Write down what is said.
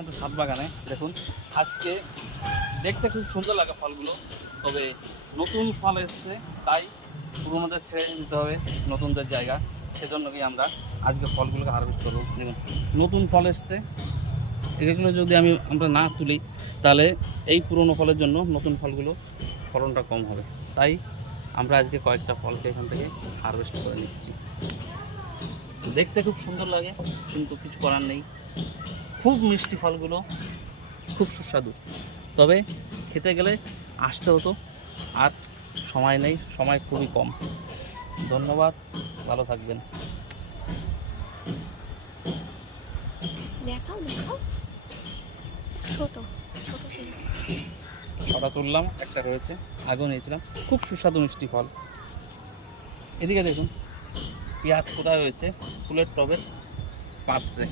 আমাদের ছাদ বাগানে দেখুন, আজকে দেখতে খুব সুন্দর লাগে ফলগুলো, তবে নতুন ফল এসছে, তাই পুরোনোদের ছেড়ে দিতে হবে নতুনদের জায়গা। সেজন্য কি আমরা আজকে ফলগুলোকে হারভেস্ট করবো। দেখুন নতুন ফল এসছে, এগুলো যদি আমরা না তুলি তাহলে এই পুরনো ফলের জন্য নতুন ফলগুলো ফলনটা কম হবে। তাই আমরা আজকে কয়েকটা ফলকে এখান থেকে হারভেস্ট করে নিচ্ছি। দেখতে খুব সুন্দর লাগে, কিন্তু কিছু করার নেই। খুব মিষ্টি ফলগুলো, খুব সুস্বাদু, তবে খেতে গেলে আসতে হতো, আর সময় নেই, সময় খুবই কম। ধন্যবাদ, ভালো থাকবেন। দেখাও দেখাও, ছোট ছোট ছিল। ছটা তুললাম, একটা রয়েছে, আগেও নিয়েছিলাম। খুব সুস্বাদু মিষ্টি ফল। এদিকে দেখুন পেঁয়াজ কোথায় হয়েছে, ফুলের টবের পাত্রে।